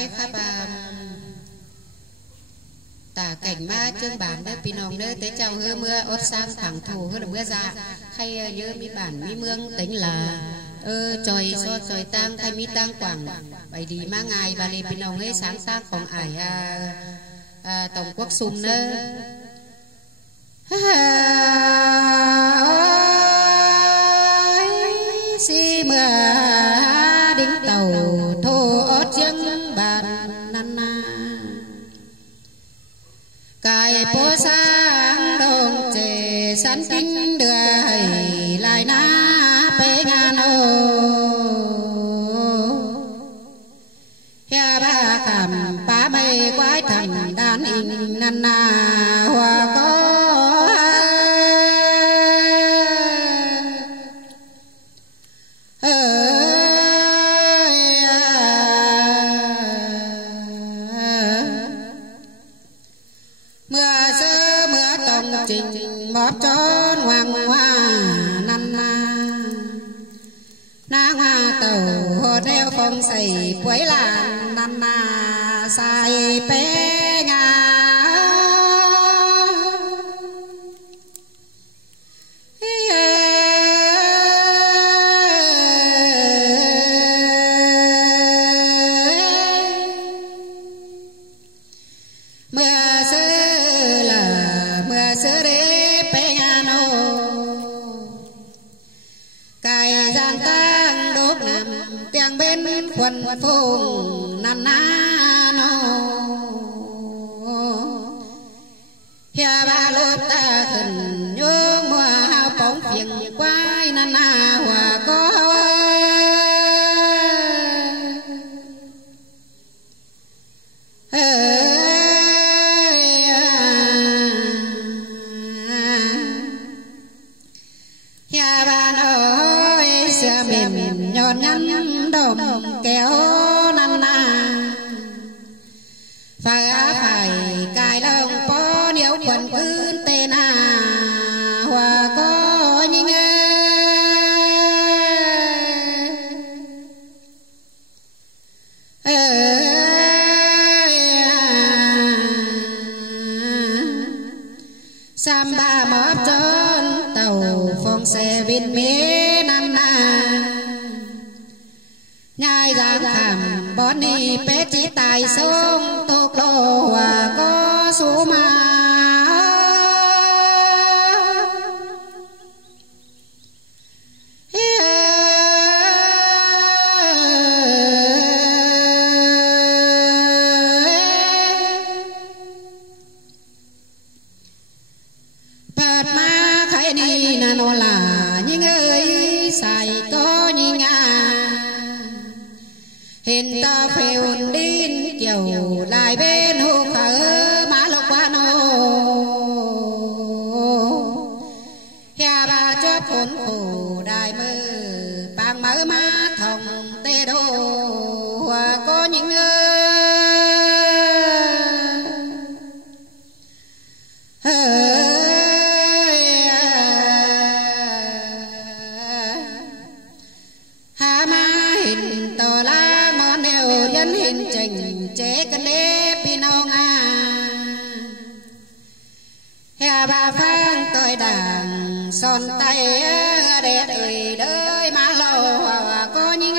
hay khắp tả cảnh ma chương bản đơ pì nòng đơ tế chào hư mưa ốt sang thẳng thủ hư là mưa dạ hay nhớ mi bản mi mương tính là tròi so tròi tang thay mi tang quảng bảy đi mang ngài và lê pì nòng ấy sáng tang phòng ải tổng quốc sum nơ si mưa đính tàu thô ốt chương bản năn na cài phố sáng đông chè sắn kinh đời lại na bê nga nô ya ba cầm ba mây quái thần đàn in năn na hoa có trình bóp trốn hoàng hoa năn na hoa tàu hồ đeo phong sầy quấy làn năn na sai bé nga quần phùng năn na nô hia ba lô ta khẩn nhớ mùa hao bóng phiền quái năn na hòa có hia ba nói xưa mềm nhọn nhắn đồng kéo năn na phải cài lông po nếu quần cứ tên hòa có những sam ba móp trơn tàu phong xe viên mế năn na nhai giang khảm bón đi bé chỉ tài sông tô lô hòa có số ma bạt ma khai đi nà nó là những ơi xài có như ngà hiện ta phèo đến chiều lại bên hồ khởi má lộc qua nô hea ba chót khốn khổ đại mơ bằng mơ má thòng tê đô hòa có những hình tò la món đều dân hình trình chế cân lê pi nâu nga hè bà phang tôi đảng son tay để đời đời má lâu hòa có những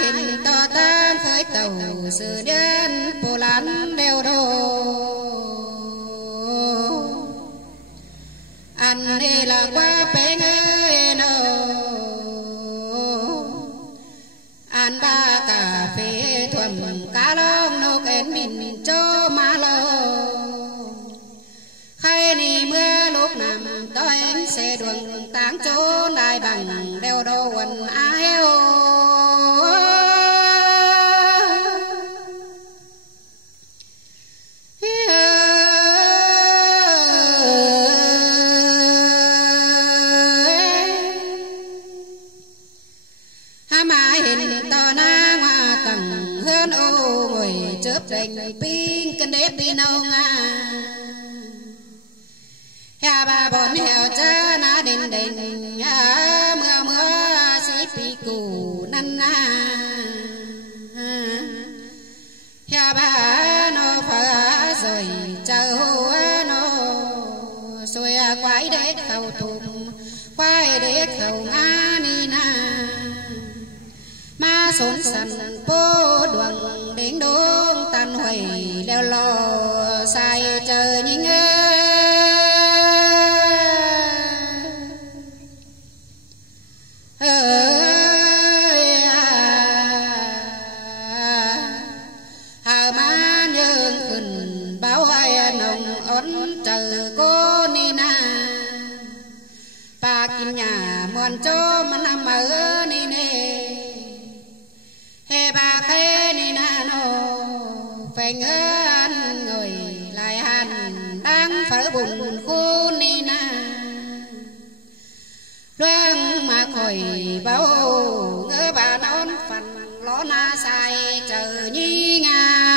hình to tan khởi tàu sự đến phù lán đeo đô anh đi là qua bé ngơi nô anh ba cà phê thuần cá lông nô kén mình cho má lô khai ni mưa lúc nằm tôi em sẽ đường táng chỗ lại bằng đeo đô quần ái hình to na hoa tầng hơn ô ngồi chớp đành pin cân đế pin ông ha ba bọn heo cha na đền đền mưa mưa sĩ pi cù năn na ha ba nó phá rồi chờ nó xuôi quái đế khẩu tùm quái đế khẩu nga ni na ma sốn sần bố đoàn đến đốn tan hoài leo lò sai chờ nhìn hà má nhường khẩn báo ai nồng ấn chờ cô ni na ba kim nhà muôn cho mà nằm ở ni nè he ba khê ni na nô phải ngỡ người lại hành đang phở bụng khu ni na loang mà khỏi bao ngỡ bà đón phần ló na sai chờ nhi ngà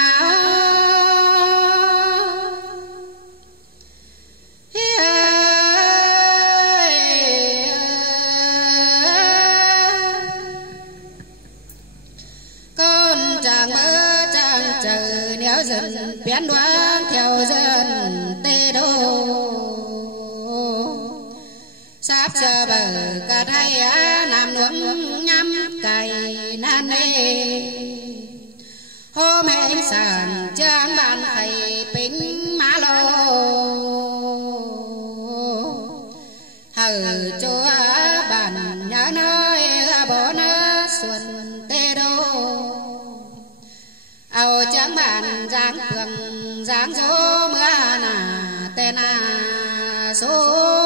con chàng mơ chàng chờ néo dần biến đoán theo dần tê đô sắp chờ bờ cả hai nam nuông nhắm cày nan nê hôm anh sàn trang bàn thầy pính má lô hờ chúa bàn nhớ nơi bỏ nó xuân tê đô áo trắng bàn giang phường giang dỗ mưa nà tên số